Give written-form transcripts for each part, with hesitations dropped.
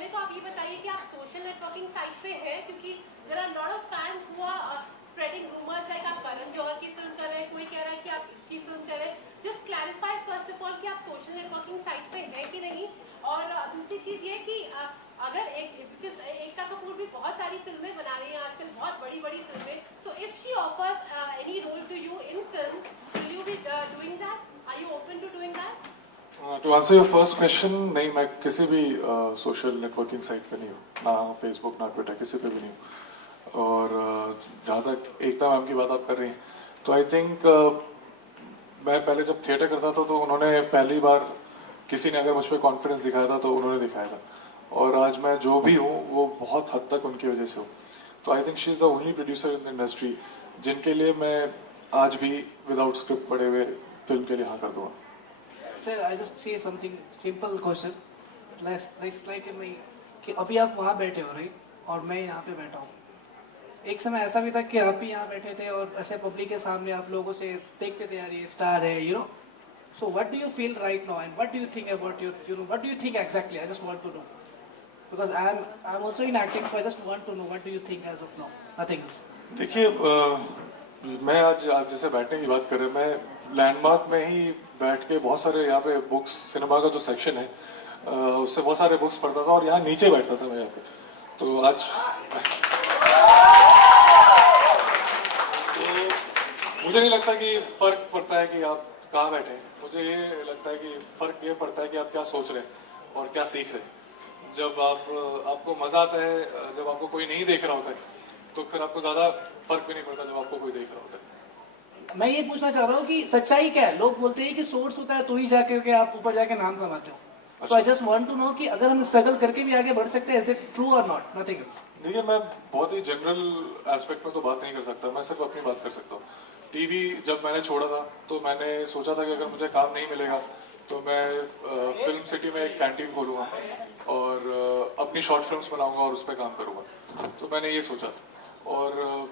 पहले तो आप ये बताइए कि आप सोशल नेटवर्किंग साइट पे हैं, क्योंकि there are lot of fans who are spreading rumours like आप करण जौहर की फिल्म कर रहे हैं, कोई कह रहा है कि आप इसकी फिल्म कर रहे हैं. Just clarify first of all कि आप सोशल नेटवर्किंग साइट पे हैं कि नहीं. और दूसरी चीज ये कि अगर एकता कपूर भी बहुत सारी फिल्में बना रही हैं आजकल, बहुत बड़ी बड़ी फिल्में. So if she offers any role to you in film, will you be doing that? Are you open to doing that? To answer your first question, नहीं, मैं किसी भी सोशल नेटवर्किंग साइट पे नहीं हूँ, ना फेसबुक ना ट्विटर, किसी पे भी नहीं हूँ. और जहाँ तक एकता मैम की बात आप कर रही हैं, तो आई थिंक मैं पहले जब थिएटर करता था तो उन्होंने पहली बार किसी ने अगर मुझ पर कॉन्फिडेंस दिखाया था तो उन्होंने दिखाया था. और आज मैं जो भी हूँ वो बहुत हद तक उनकी वजह से हूँ. तो I think she is the only producer in the industry जिनके लिए मैं आज भी विदाउट स्क्रिप्ट पढ़े हुए फिल्म के लिए हाँ कर दूँगा. Sir, I just say something simple question. Let's like कि अभी आप वहाँ बैठे हो राइट, और मैं यहाँ पे बैठा हूँ. एक समय ऐसा भी था कि आप भी यहाँ बैठे थे और ऐसे पब्लिक के सामने आप लोगों से देखते थे यार ये स्टार है, you know. So what do you feel right now and what do you think about what do you think exactly? I just want to know because I'm also in acting, so I just want to know what do you think as of now. Nothing else. देखिए, मैं आज आप जैसे बैठने की बात कर रहे हैं, मैं लैंडमार्क में ही बैठ के बहुत सारे यहाँ पे बुक्स, सिनेमा का जो सेक्शन है उससे बहुत सारे बुक्स पढ़ता था और यहाँ नीचे बैठता था मैं यहाँ पे. तो आज तो मुझे नहीं लगता कि फर्क पड़ता है कि आप कहाँ बैठे हैं. मुझे ये लगता है कि फर्क ये पड़ता है कि आप क्या सोच रहे हैं और क्या सीख रहे हैं. जब आपको मजा आता है, जब आपको कोई नहीं देख रहा होता है, तो फिर आपको ज्यादा फर्क भी नहीं पड़ता जब आपको कोई देख रहा होता है. मैं ये पूछना चाह रहा हूँ कि सच्चाई क्या है. लोग बोलते हैं कि सोर्स होता है तो ही जाकर के आप ऊपर जाके नाम कमाते हो. तो I just want to know कि अगर हम स्ट्रगल करके भी आगे बढ़ सकते हैं, इज इट ट्रू और नॉट? Nothing else. देखिए, मैं बहुत ही जनरल एस्पेक्ट में तो बात नहीं कर सकता, मैं सिर्फ अपनी बात कर सकता हूँ. टीवी जब मैंने छोड़ा था तो मैंने सोचा था कि अगर मुझे काम नहीं मिलेगा तो मैं फिल्म सिटी में एक कैंटीन खोलूँगा और अपनी शॉर्ट फिल्म्स बनाऊंगा और उस पर काम करूँगा. तो मैंने ये सोचा था. और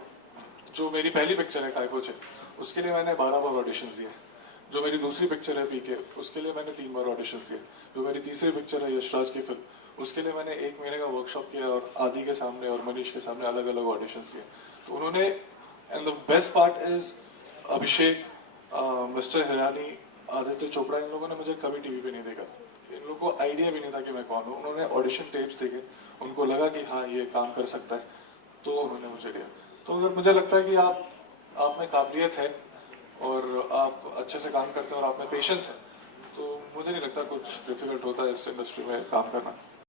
जो मेरी पहली पिक्चर है कायकोचे, उसके लिए मैंने 12 बार ऑडिशंस दिए. जो मेरी दूसरी पिक्चर है पीके, उसके लिए मैंने 3 बार ऑडिशंस दिए. जो मेरी तीसरी पिक्चर है यशराज की फिल्म, उसके लिए मैंने 1 महीने का वर्कशॉप किया और आदि के सामने और मनीष के सामने अलग अलग ऑडिशंस दिए. तो उन्होंने, and the best part is Abhishek, mister Hirani, Aditya Chopra, इन लोगों ने मुझे कभी टीवी पे नहीं देखा. इन लोगों को आइडिया भी नहीं था कि मैं कौन हूँ. उन्होंने ऑडिशन टेप्स देखे, उनको लगा कि हाँ ये काम कर सकता है, तो उन्होंने मुझे लिया. तो अगर मुझे लगता है कि आप में काबिलियत है और आप अच्छे से काम करते हैं और आप में पेशेंस है, तो मुझे नहीं लगता कुछ डिफिकल्ट होता है इस इंडस्ट्री में काम करना.